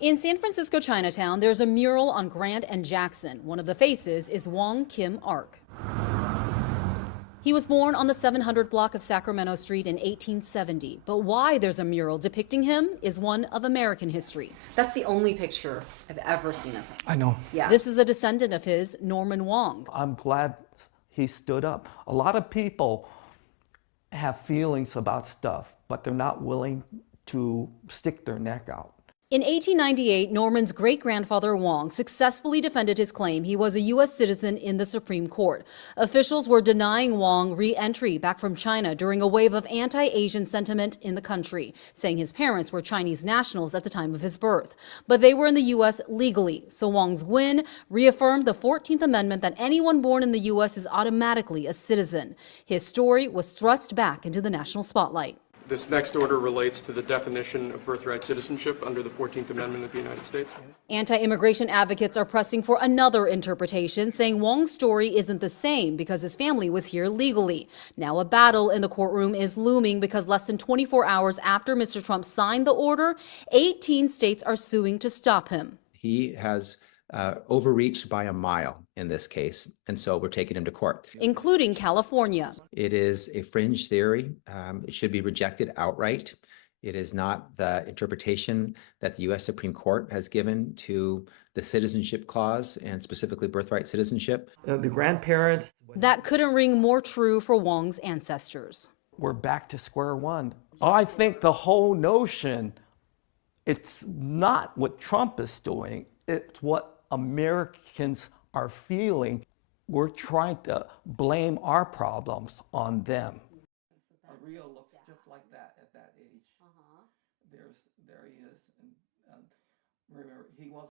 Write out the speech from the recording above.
In San Francisco Chinatown, there's a mural on Grant and Jackson. One of the faces is Wong Kim Ark. He was born on the 700 block of Sacramento Street in 1870, but why there's a mural depicting him is one of American history. That's the only picture I've ever seen of him. I know. Yeah. This is a descendant of his, Norman Wong. I'm glad he stood up. A lot of people have feelings about stuff, but they're not willing to stick their neck out. In 1898, Norman's great-grandfather Wong successfully defended his claim he was a U.S. citizen in the Supreme Court. Officials were denying Wong re-entry back from China during a wave of anti-Asian sentiment in the country, saying his parents were Chinese nationals at the time of his birth. But they were in the U.S. legally, so Wong's win reaffirmed the 14th Amendment that anyone born in the U.S. is automatically a citizen. His story was thrust back into the national spotlight. This next order relates to the definition of birthright citizenship under the 14th Amendment of the United States. Anti-immigration advocates are pressing for another interpretation, saying Wong's story isn't the same because his family was here legally. Now a battle in the courtroom is looming because less than 24 hours after Mr. Trump signed the order, 18 states are suing to stop him. He has overreached by a mile in this case, and so we're taking him to court. Including California. It is a fringe theory. It should be rejected outright. It is not the interpretation that the U.S. Supreme Court has given to the citizenship clause and specifically birthright citizenship. The grandparents. That couldn't ring more true for Wong's ancestors. We're back to square one. I think the whole notion, it's not what Trump is doing, it's what Americans are feeling. We're trying to blame our problems on them.